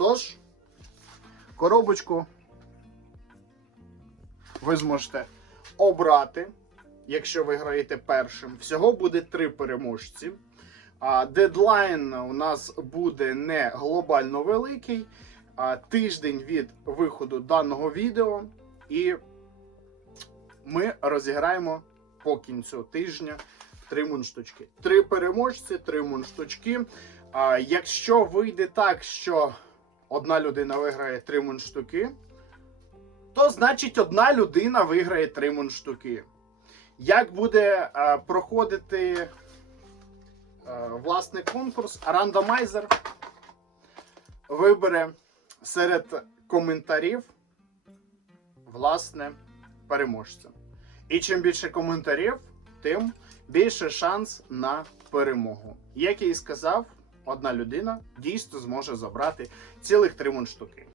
Тож, коробочку ви зможете обрати, якщо ви граєте першим. Всього буде три переможці. А дедлайн у нас буде не глобально великий, а тиждень від виходу даного відео. І ми розіграємо по кінцю тижня три мунштучки. Три переможці, три мунштучки. А якщо вийде так, що одна людина виграє три мунштуки, то значить одна людина виграє три мунштуки. Як буде е, проходити е, власний конкурс, рандомайзер вибере серед коментарів власне переможця. І чим більше коментарів, тим більше шанс на перемогу. Як я і сказав, одна людина дійсно зможе забрати цілих три мундштуки.